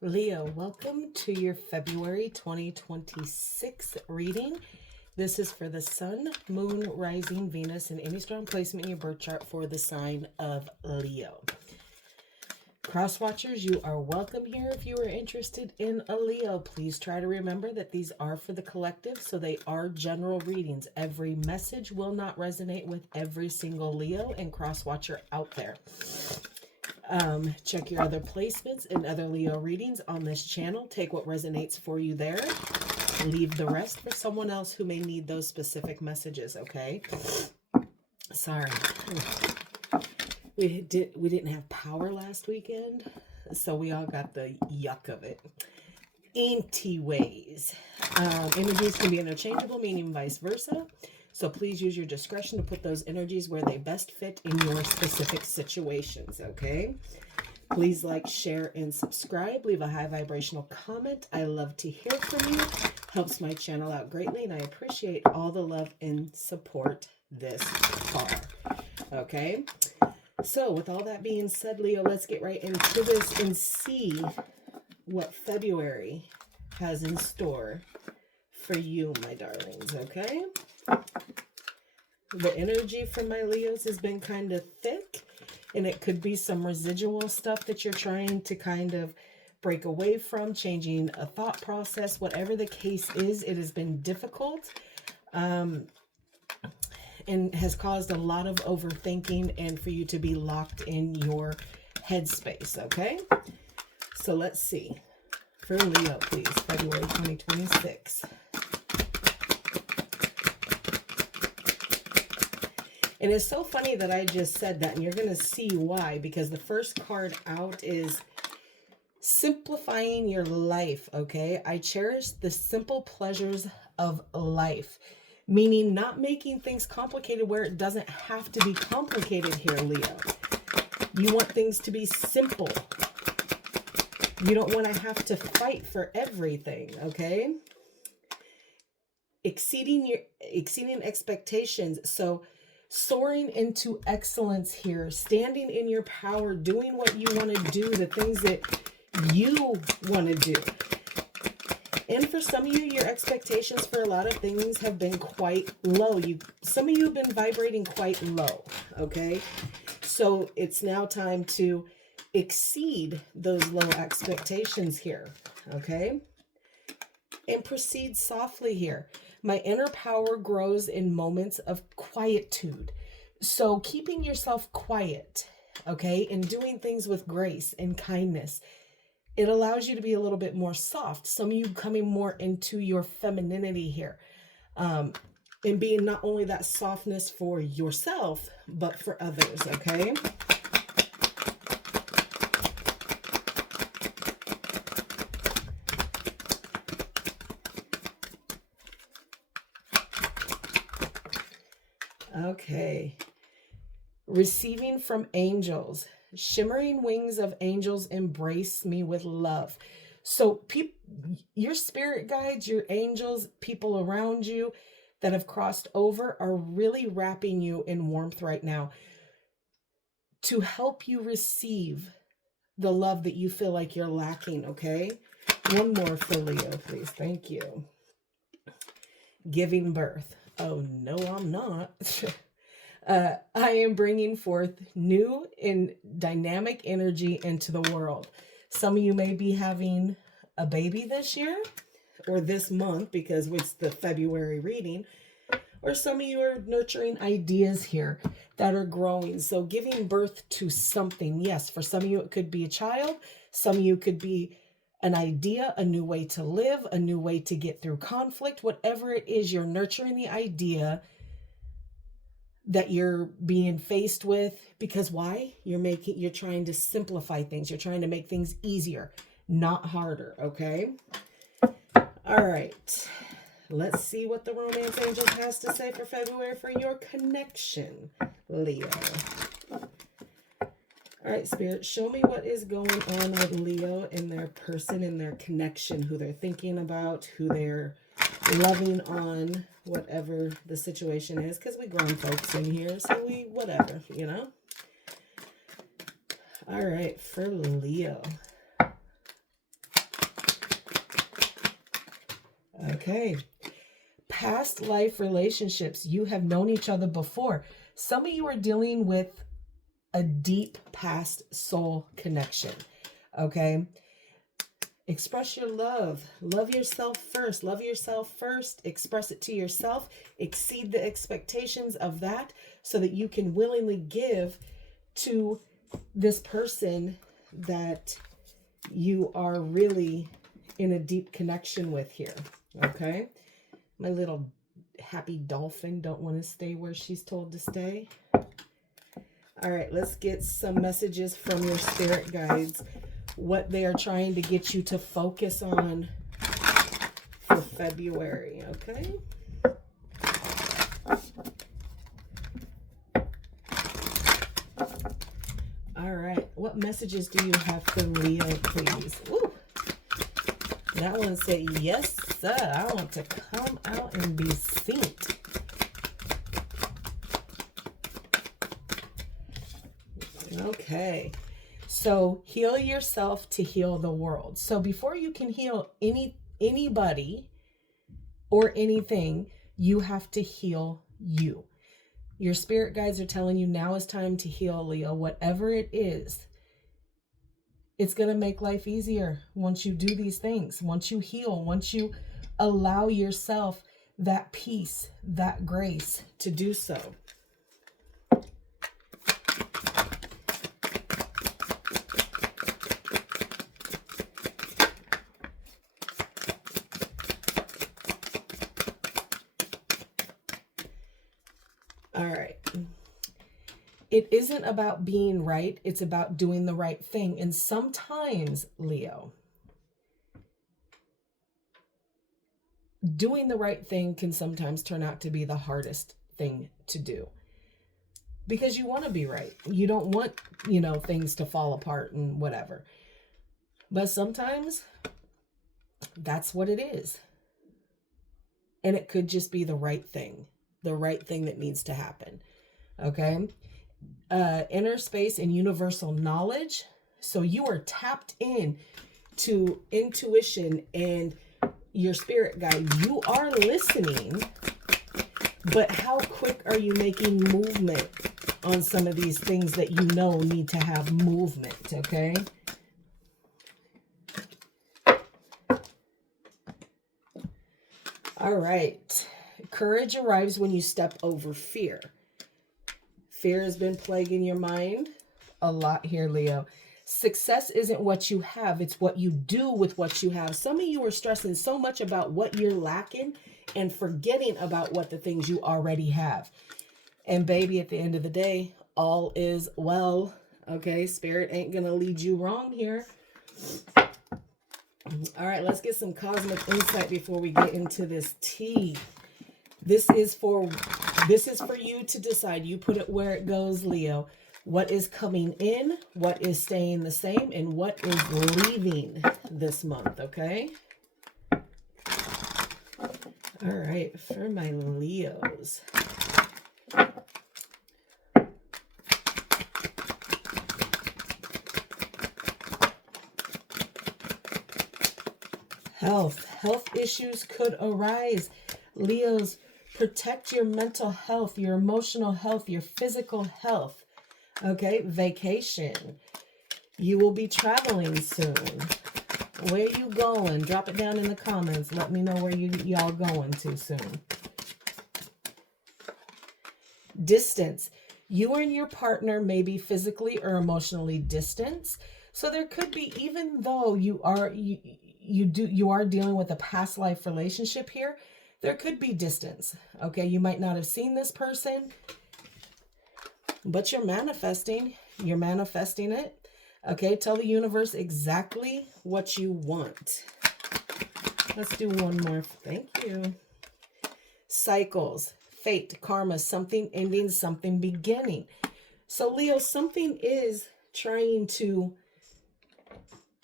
Leo, welcome to your February 2026 reading. This is for the Sun, Moon, Rising, Venus, and any strong placement in your birth chart for the sign of Leo. Crosswatchers, you are welcome here. If you are interested in a Leo, please try to remember that these are for the collective, so they are general readings. Every message will not resonate with every single Leo and Crosswatcher out there. Check your other placements and other Leo readings on this channel. Take what resonates for you there. Leave the rest for someone else who may need those specific messages, okay? Sorry. We didn't have power last weekend, so we all got the yuck of it. Anyways, energies can be interchangeable, meaning vice versa. So please use your discretion to put those energies where they best fit in your specific situations, okay? Please like, share, and subscribe. Leave a high vibrational comment. I love to hear from you. Helps my channel out greatly, and I appreciate all the love and support this far, okay? So with all that being said, Leo, let's get right into this and see what February has in store for you, my darlings, okay? The energy from my Leos has been kind of thick, and it could be some residual stuff that you're trying to kind of break away from, changing a thought process. Whatever the case is, it has been difficult and has caused a lot of overthinking and for you to be locked in your headspace, okay? So let's see. For Leo, please, February 2026. And it's so funny that I just said that, and you're going to see why, because the first card out is simplifying your life, okay? I cherish the simple pleasures of life, meaning not making things complicated where it doesn't have to be complicated here, Leo. You want things to be simple. You don't want to have to fight for everything, okay? Exceeding expectations. So soaring into excellence here, standing in your power, doing what you want to do, the things that you want to do. And for some of you, your expectations for a lot of things have been quite low. Some of you have been vibrating quite low, okay? So it's now time to exceed those low expectations here, okay? And proceed softly here. My inner power grows in moments of quietude. So keeping yourself quiet, okay, and doing things with grace and kindness, it allows you to be a little bit more soft. Some of you coming more into your femininity here, and being not only that softness for yourself, but for others, okay? Okay. Receiving from angels. Shimmering wings of angels embrace me with love. So your spirit guides, your angels, people around you that have crossed over are really wrapping you in warmth right now to help you receive the love that you feel like you're lacking, okay? One more for Leo, please. Thank you. Giving birth. Oh, no, I'm not. I am bringing forth new and dynamic energy into the world. Some of you may be having a baby this year or this month because it's the February reading, or some of you are nurturing ideas here that are growing. So giving birth to something. Yes, for some of you, it could be a child. Some of you could be an idea, a new way to live, a new way to get through conflict. Whatever it is, you're nurturing the idea that you're being faced with, because why? You're trying to simplify things. You're trying to make things easier, not harder, okay? All right. Let's see what the Romance Angels has to say for February for your connection, Leo. All right, Spirit, show me what is going on with Leo and their person and their connection, who they're thinking about, who they're loving on, whatever the situation is, because we grown folks in here, so we, whatever, you know? All right, for Leo. Okay. Past life relationships. You have known each other before. Some of you are dealing with a deep past soul connection. Okay. Express your love. Love yourself first. Love yourself first. Express it to yourself. Exceed the expectations of that so that you can willingly give to this person that you are really in a deep connection with here. Okay. My little happy dolphin don't want to stay where she's told to stay. All right, let's get some messages from your spirit guides. What they are trying to get you to focus on for February, okay? All right, what messages do you have for Leo, please? Ooh, that one said, yes, sir, I want to come out and be seen. Okay. So heal yourself to heal the world. So before you can heal anybody or anything, you have to heal you. Your spirit guides are telling you now is time to heal, Leo. Whatever it is, it's going to make life easier once you do these things. Once you heal, once you allow yourself that peace, that grace to do so. All right. It isn't about being right. It's about doing the right thing. And sometimes, Leo, doing the right thing can sometimes turn out to be the hardest thing to do. Because you want to be right. You don't want, things to fall apart and whatever. But sometimes that's what it is. And it could just be the right thing that needs to happen. Okay. Inner space and universal knowledge. So you are tapped in to intuition and your spirit guide. You are listening, but how quick are you making movement on some of these things that you know need to have movement? Okay. All right. Courage arrives when you step over fear. Fear has been plaguing your mind a lot here, Leo. Success isn't what you have. It's what you do with what you have. Some of you are stressing so much about what you're lacking and forgetting about what the things you already have. And baby, at the end of the day, all is well. Okay, Spirit ain't going to lead you wrong here. All right, let's get some cosmic insight before we get into this tea. This is for you to decide. You put it where it goes, Leo. What is coming in, what is staying the same, and what is leaving this month, okay? All right, for my Leos. Health issues could arise. Leos, protect your mental health, your emotional health, your physical health. Okay, vacation. You will be traveling soon. Where are you going? Drop it down in the comments. Let me know where y'all going to soon. Distance. You and your partner may be physically or emotionally distant. So there could be, even though you are dealing with a past life relationship here, there could be distance. Okay, you might not have seen this person, but you're manifesting it. Okay, tell the universe exactly what you want. Let's do one more. Thank you. Cycles, fate, karma, something ending, something beginning. So Leo, something is trying to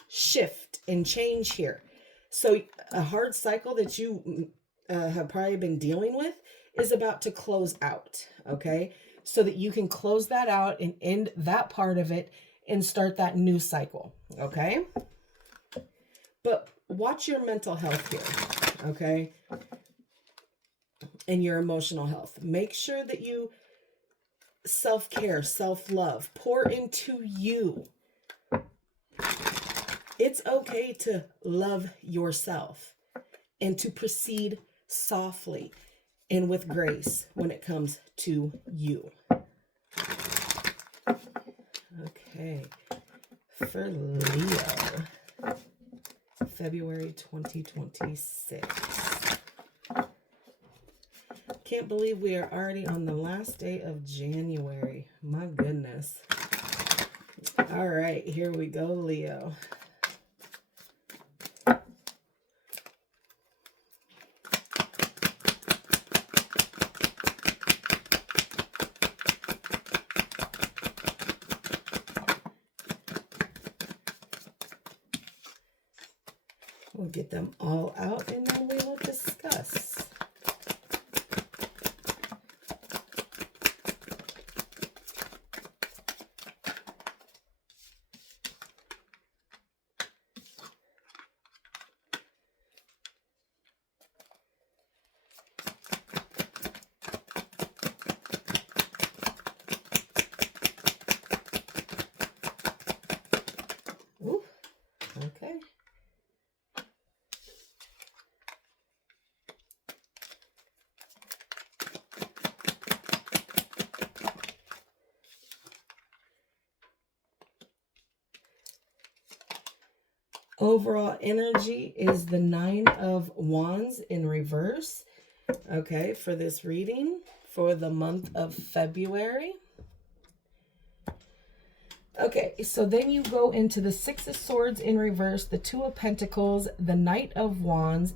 shift and change here. So a hard cycle that you have probably been dealing with is about to close out. Okay, so that you can close that out and end that part of it and start that new cycle. Okay, but watch your mental health here, okay? And your emotional health. Make sure that you self-care, self-love, pour into you. It's okay to love yourself and to proceed softly and with grace when it comes to you. Okay, for Leo, February 2026. Can't believe we are already on the last day of January. My goodness. All right, here we go, Leo. We'll get them all out and then we will discuss. Ooh, okay. Overall energy is the 9 of Wands in reverse. Okay, for this reading for the month of February. Okay, so then you go into the 6 of Swords in reverse, the 2 of Pentacles, the Knight of Wands,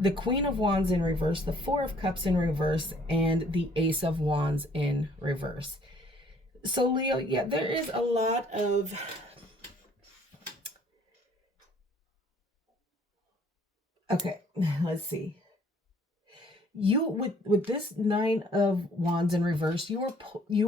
the Queen of Wands in reverse, the 4 of Cups in reverse, and the Ace of Wands in reverse. So Leo, yeah, there is a lot of okay, let's see. You with this 9 of Wands in reverse, you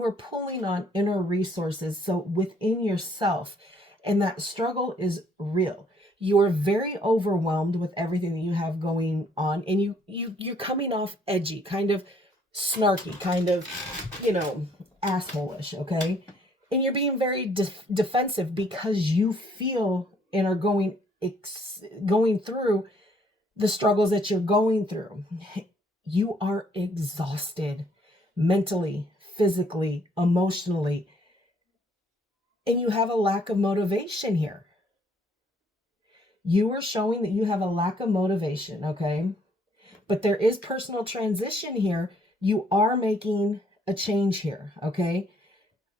are pulling on inner resources, so within yourself, and that struggle is real. You are very overwhelmed with everything that you have going on, and you're coming off edgy, kind of snarky, kind of, you know, asshole-ish, okay? And you're being very defensive because you feel and are going through the struggles that you're going through. You are exhausted mentally, physically, emotionally, and you have a lack of motivation here. You are showing that you have a lack of motivation, okay? But there is personal transition here. You are making a change here, okay?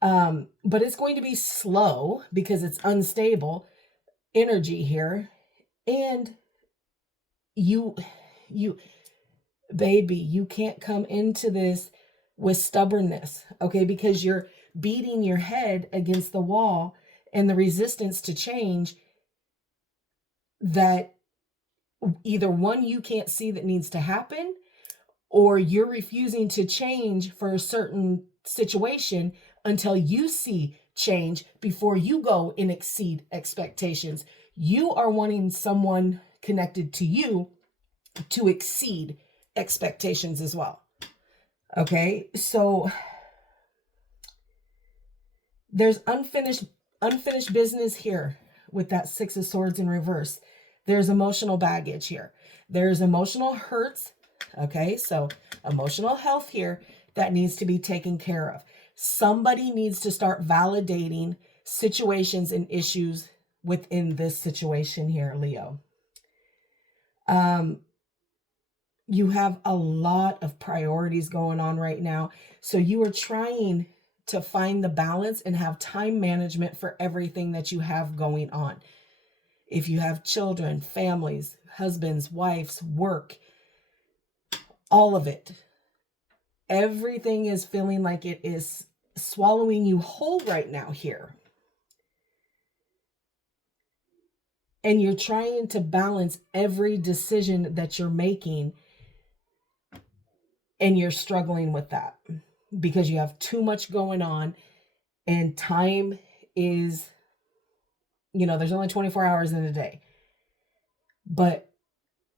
But it's going to be slow because it's unstable energy here. And you baby, you can't come into this with stubbornness, okay? Because you're beating your head against the wall and the resistance to change that either one, you can't see that needs to happen, or you're refusing to change for a certain situation until you see change before you go and exceed expectations. You are wanting someone connected to you to exceed expectations as well. Okay, so there's unfinished business here with that 6 of Swords in reverse. There's emotional baggage here. There's emotional hurts. Okay, so emotional health here that needs to be taken care of. Somebody needs to start validating situations and issues within this situation here, Leo. You have a lot of priorities going on right now. So you are trying to find the balance and have time management for everything that you have going on. If you have children, families, husbands, wives, work, all of it, everything is feeling like it is swallowing you whole right now here. And you're trying to balance every decision that you're making, and you're struggling with that because you have too much going on, and time is, there's only 24 hours in a day. But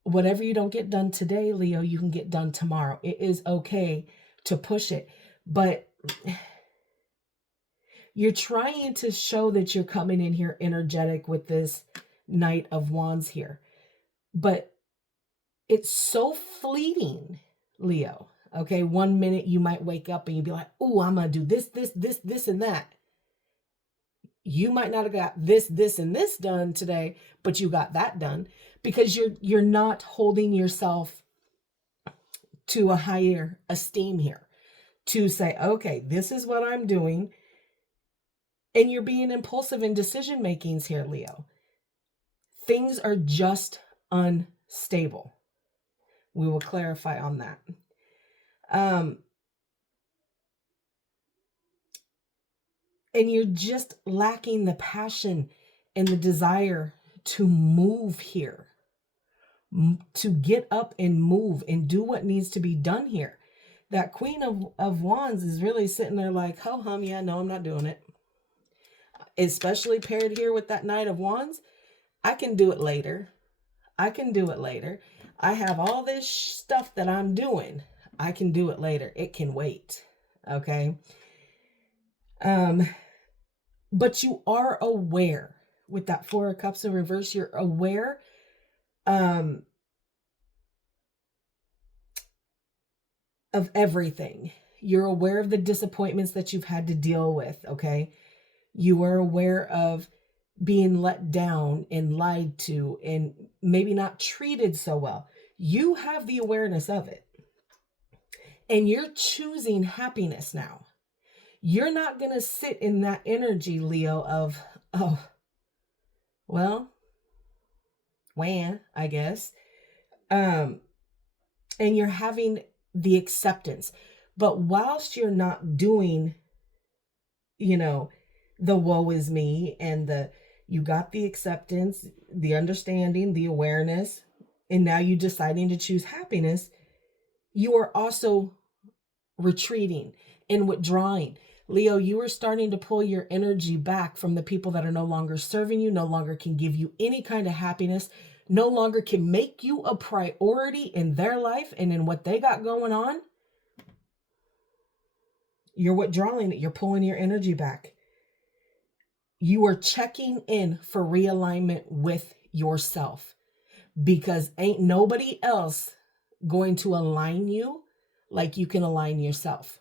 whatever you don't get done today, Leo, you can get done tomorrow. It is okay to push it. But you're trying to show that you're coming in here energetic with this Knight of Wands here. But it's so fleeting, Leo. Okay, 1 minute you might wake up and you'd be like, oh, I'm going to do this, and that. You might not have got this, and this done today, but you got that done because you're not holding yourself to a higher esteem here to say, okay, this is what I'm doing. And you're being impulsive in decision makings here, Leo. Things are just unstable. We will clarify on that. And you're just lacking the passion and the desire to move here, to get up and move and do what needs to be done here. That Queen of Wands is really sitting there like, ho hum, yeah, no, I'm not doing it. Especially paired here with that Knight of Wands. I can do it later. I can do it later. I have all this stuff that I'm doing. I can do it later. It can wait. Okay. But you are aware with that Four of Cups in reverse. You're aware of everything. You're aware of the disappointments that you've had to deal with. Okay. You are aware of being let down and lied to and maybe not treated so well. You have the awareness of it. And you're choosing happiness now. You're not going to sit in that energy, Leo, of, oh, well, when, I guess. And you're having the acceptance. But whilst you're not doing, the woe is me and you got the acceptance, the understanding, the awareness, and now you deciding to choose happiness, you are also retreating and withdrawing. Leo, you are starting to pull your energy back from the people that are no longer serving you, no longer can give you any kind of happiness, no longer can make you a priority in their life and in what they got going on. You're withdrawing it. You're pulling your energy back. You are checking in for realignment with yourself because ain't nobody else going to align you like you can align yourself.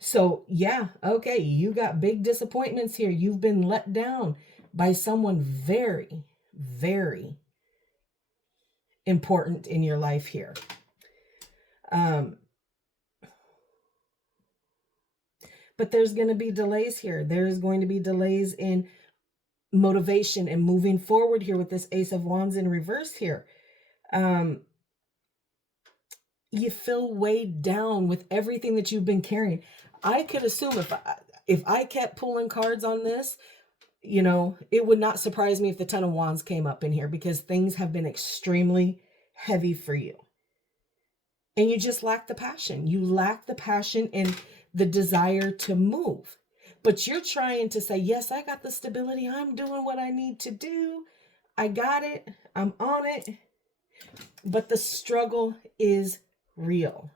So yeah, okay, you got big disappointments here. You've been let down by someone very, very important in your life here. But there's going to be delays here. There's going to be delays in motivation and moving forward here with this Ace of Wands in reverse here. You feel weighed down with everything that you've been carrying. I could assume if I kept pulling cards on this, it would not surprise me if the Ten of Wands came up in here because things have been extremely heavy for you. And you just lack the passion. You lack the passion and the desire to move. But you're trying to say, yes, I got the stability. I'm doing what I need to do. I got it. I'm on it. But the struggle is real.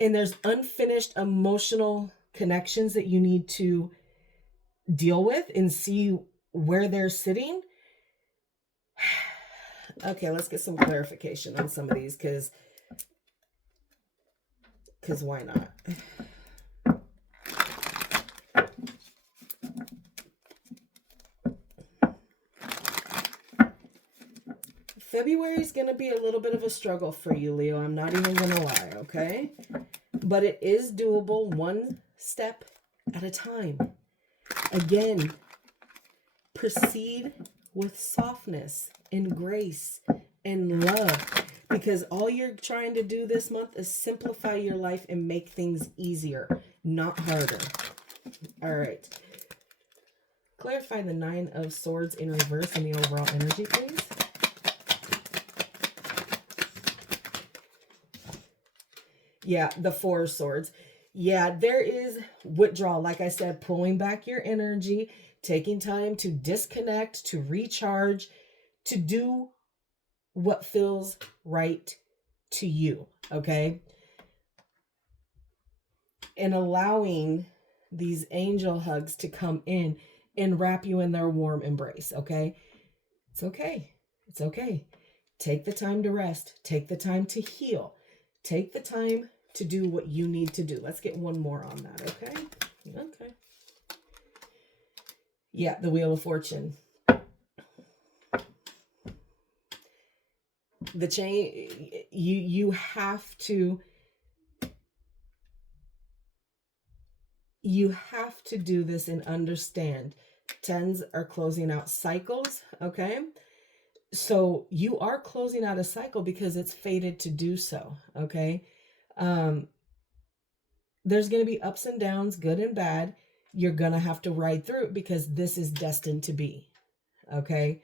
And there's unfinished emotional connections that you need to deal with and see where they're sitting. Okay, let's get some clarification on some of these because why not? February is going to be a little bit of a struggle for you, Leo. I'm not even going to lie, okay? But it is doable one step at a time. Again, proceed with softness and grace and love because all you're trying to do this month is simplify your life and make things easier, not harder. All right. Clarify the Nine of Swords in reverse and the overall energy, please. Yeah, the Four of Swords. Yeah, there is withdrawal. Like I said, pulling back your energy, taking time to disconnect, to recharge, to do what feels right to you, okay? And allowing these angel hugs to come in and wrap you in their warm embrace, okay? It's okay. It's okay. Take the time to rest. Take the time to heal. Take the time to do what you need to do. Let's get one more on that, okay? Okay. Yeah, the Wheel of Fortune. The chain, you have to do this and understand. Tens are closing out cycles, okay? So you are closing out a cycle because it's fated to do so, okay? There's going to be ups and downs, good and bad. You're going to have to ride through it because this is destined to be, okay?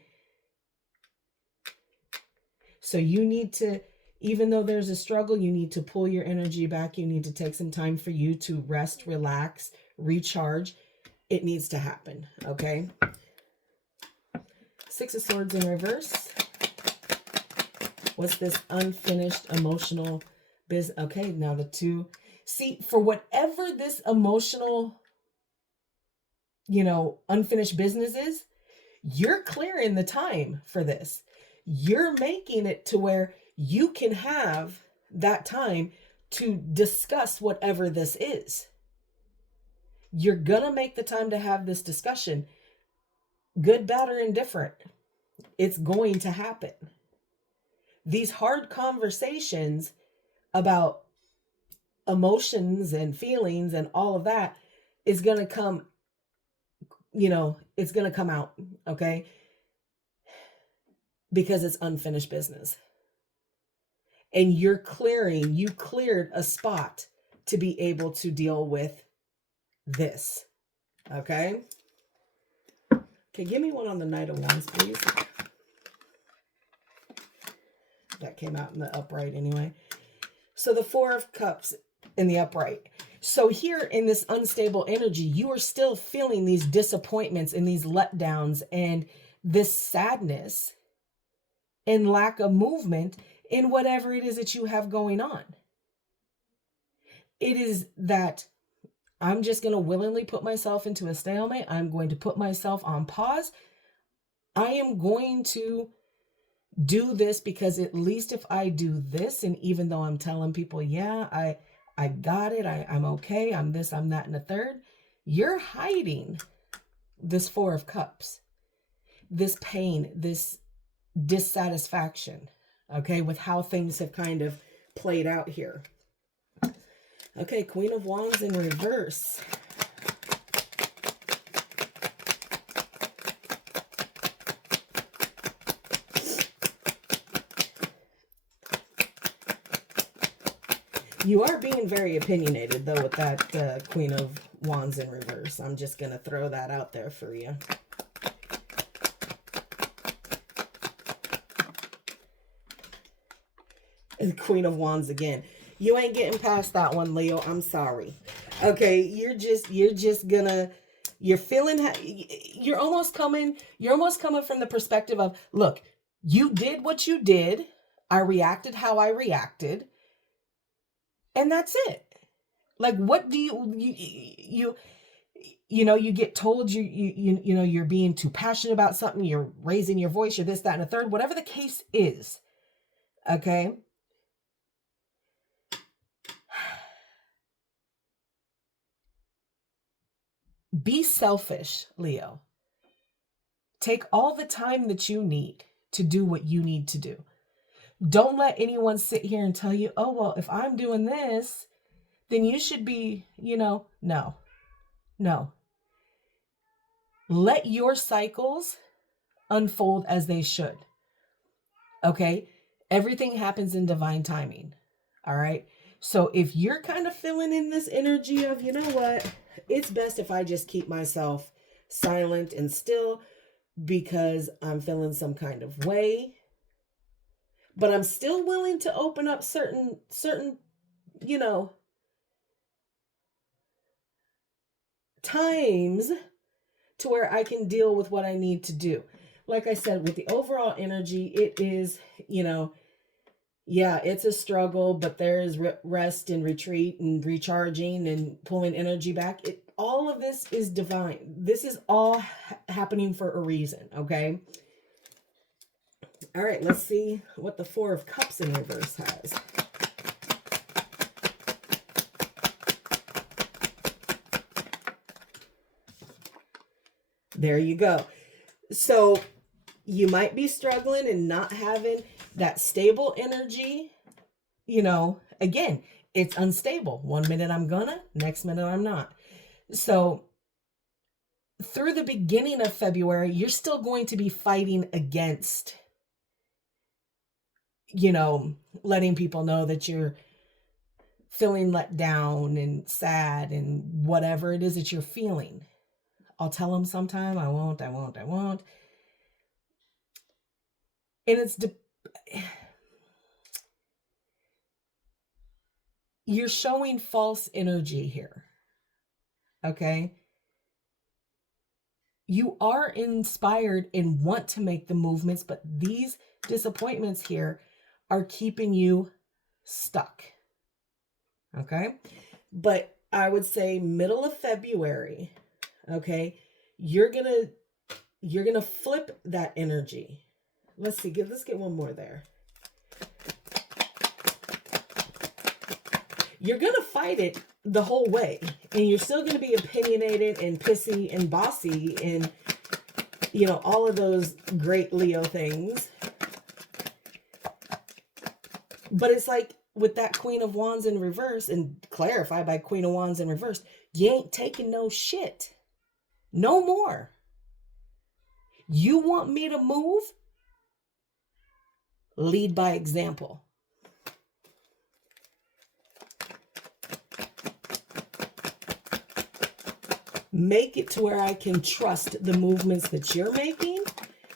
So you need to, even though there's a struggle, you need to pull your energy back. You need to take some time for you to rest, relax, recharge. It needs to happen, okay? Six of Swords in reverse. What's this unfinished emotional business? Okay, now the two. See, for whatever this emotional, unfinished business is, you're clearing the time for this. You're making it to where you can have that time to discuss whatever this is. You're going to make the time to have this discussion. Good, bad, or indifferent. It's going to happen. These hard conversations about emotions and feelings and all of that is going to come, it's going to come out, okay? Because it's unfinished business. And you cleared a spot to be able to deal with this, okay? Okay, give me one on the Knight of Wands, please. That came out in the upright anyway. So the Four of Cups in the upright. So here in this unstable energy, you are still feeling these disappointments and these letdowns and this sadness and lack of movement in whatever it is that you have going on. It is that I'm just going to willingly put myself into a stalemate. I'm going to put myself on pause. I am going to do this because at least if I do this, and even though I'm telling people, yeah, I got it, I'm okay, I'm this, I'm that, and a third, you're hiding this Four of Cups, this pain, this dissatisfaction, okay, with how things have kind of played out here. Okay, Queen of Wands in reverse. You are being very opinionated, though, with that Queen of Wands in reverse. I'm just going to throw that out there for you. And Queen of Wands again. You ain't getting past that one, Leo. I'm sorry. Okay, you're almost coming from the perspective of, look, you did what you did. I reacted how I reacted. And that's it. Like, what do you get told you're being too passionate about something, you're raising your voice, you're this, that, and a third, whatever the case is. Okay. Be selfish, Leo. Take all the time that you need to do what you need to do. Don't let anyone sit here and tell you, oh, well, if I'm doing this, then you should be, no. Let your cycles unfold as they should. Okay? Everything happens in divine timing. All right? So if you're kind of feeling in this energy of, you know what, it's best if I just keep myself silent and still because I'm feeling some kind of way, but I'm still willing to open up certain, times to where I can deal with what I need to do. Like I said, with the overall energy, it is, you know, yeah, it's a struggle, but there is rest and retreat and recharging and pulling energy back. All of this is divine. This is all happening for a reason, okay? All right, let's see what the Four of Cups in reverse has. There you go. So you might be struggling and not having that stable energy. You know, again, it's unstable. 1 minute I'm gonna, next minute I'm not. So through the beginning of February, you're still going to be fighting against, you know, letting people know that you're feeling let down and sad and whatever it is that you're feeling. I'll tell them sometime. I won't. And it's you're showing false energy here. Okay? You are inspired and want to make the movements, but these disappointments here are keeping you stuck. Okay? But I would say middle of February, okay, you're gonna flip that energy. Let's see, let's get one more there. You're gonna fight it the whole way, and you're still gonna be opinionated and pissy and bossy and, you know, all of those great Leo things. But it's like with that Queen of Wands in reverse, and clarified by Queen of Wands in reverse, you ain't taking no shit. No more. You want me to move? Lead by example. Make it to where I can trust the movements that you're making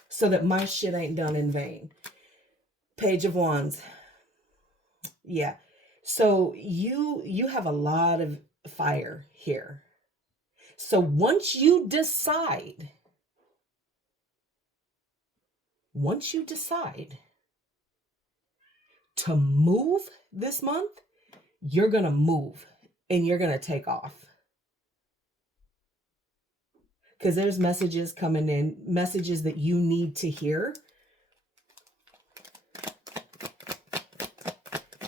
so that my shit ain't done in vain. Page of Wands. Yeah. So you have a lot of fire here. So once you decide to move this month, you're going to move and you're going to take off. Because there's messages coming in, messages that you need to hear.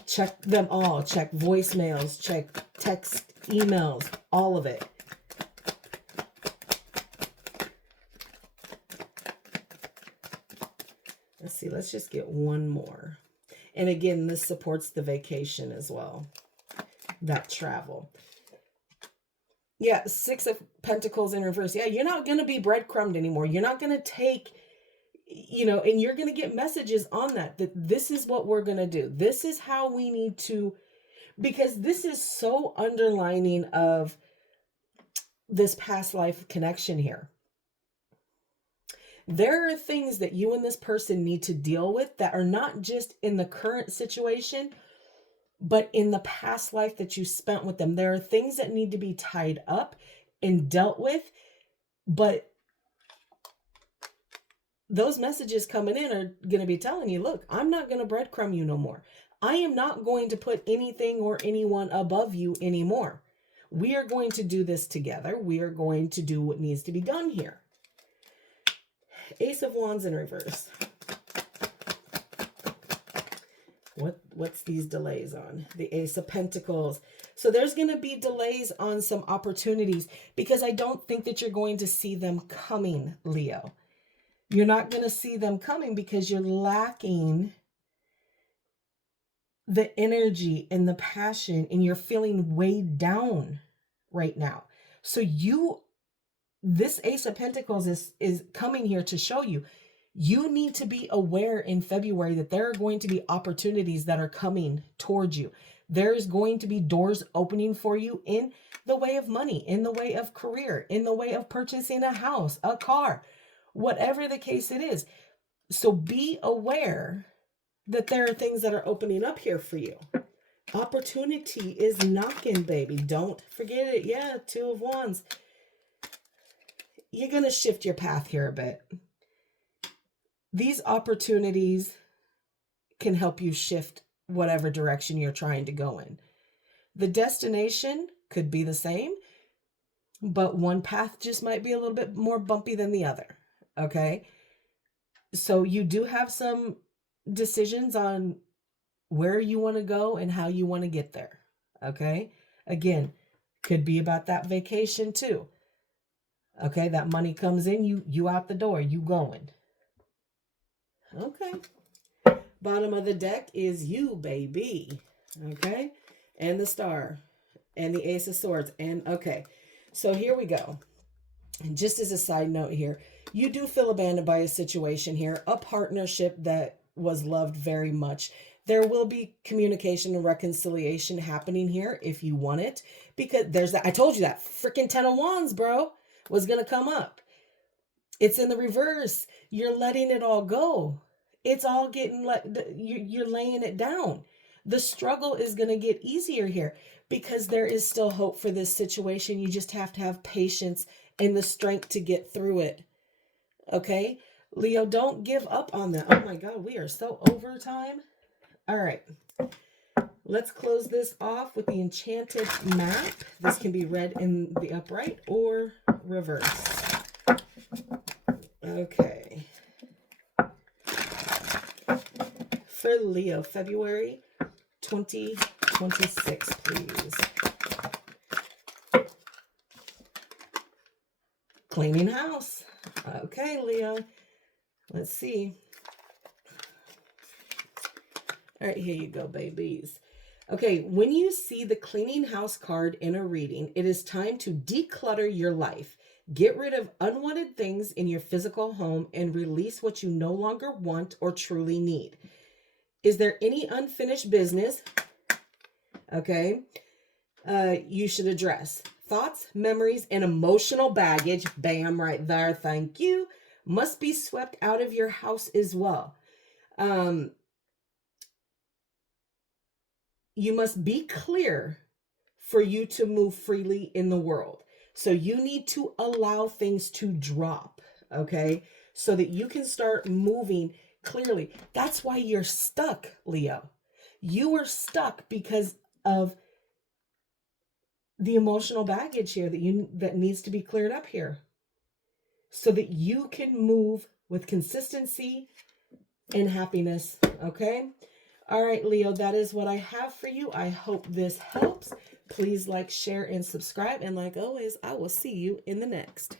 Check them all. Check voicemails, check text, emails, all of it. Let's see, let's just get one more. And again, this supports the vacation as well, that travel. Yeah, Six of Pentacles in reverse. Yeah, you're not going to be breadcrumbed anymore. You're not going to take, you know, and you're going to get messages on that this is what we're going to do. This is how we need to, because this is so underlining of this past life connection here. There are things that you and this person need to deal with that are not just in the current situation, but in the past life that you spent with them. There are things that need to be tied up and dealt with, but those messages coming in are going to be telling you, look, I'm not going to breadcrumb you no more. I am not going to put anything or anyone above you anymore. We are going to do this together. We are going to do what needs to be done here. Ace of Wands in reverse. What's these delays on? The Ace of Pentacles. So there's going to be delays on some opportunities because I don't think that you're going to see them coming, Leo. You're not going to see them coming because you're lacking the energy and the passion, and you're feeling weighed down right now. So this Ace of Pentacles is coming here to show you, you need to be aware in February that there are going to be opportunities that are coming towards you. There's going to be doors opening for you in the way of money, in the way of career, in the way of purchasing a house, a car, whatever the case it is. So be aware that there are things that are opening up here for you. Opportunity is knocking, baby. Don't forget it. Yeah, Two of Wands. you're going to shift your path here a bit. These opportunities can help you shift whatever direction you're trying to go in. The destination could be the same, but one path just might be a little bit more bumpy than the other. Okay. So you do have some decisions on where you want to go and how you want to get there. Okay. Again, could be about that vacation too. Okay. That money comes in, you out the door, you going. Okay. Bottom of the deck is you, baby. Okay. And the star and the ace of swords. And okay. So here we go. And just as a side note here, you do feel abandoned by a situation here, a partnership that was loved very much. There will be communication and reconciliation happening here if you want it, because there's that. I told you that freaking 10 of Wands, bro, was going to come up. It's in the reverse. You're letting it all go. It's all getting you're laying it down. The struggle is going to get easier here because there is still hope for this situation. You just have to have patience and the strength to get through it. Okay? Leo, don't give up on that. Oh my God, we are so over time. All right. Let's close this off with the enchanted map. This can be read in the upright or reverse. Okay. For Leo, February 2026, please. Cleaning house. Okay, Leo. Let's see. All right, here you go, babies. Okay, when you see the cleaning house card in a reading, it is time to declutter your life. Get rid of unwanted things in your physical home and release what you no longer want or truly need. Is there any unfinished business? Okay, you should address. Thoughts, memories, and emotional baggage, bam, right there, thank you, must be swept out of your house as well. You must be clear for you to move freely in the world. So you need to allow things to drop, okay? So that you can start moving clearly. That's why you're stuck, Leo. You were stuck because of the emotional baggage here that needs to be cleared up here. So that you can move with consistency and happiness, okay? All right, Leo, that is what I have for you. I hope this helps. Please like, share, and subscribe. And like always, I will see you in the next.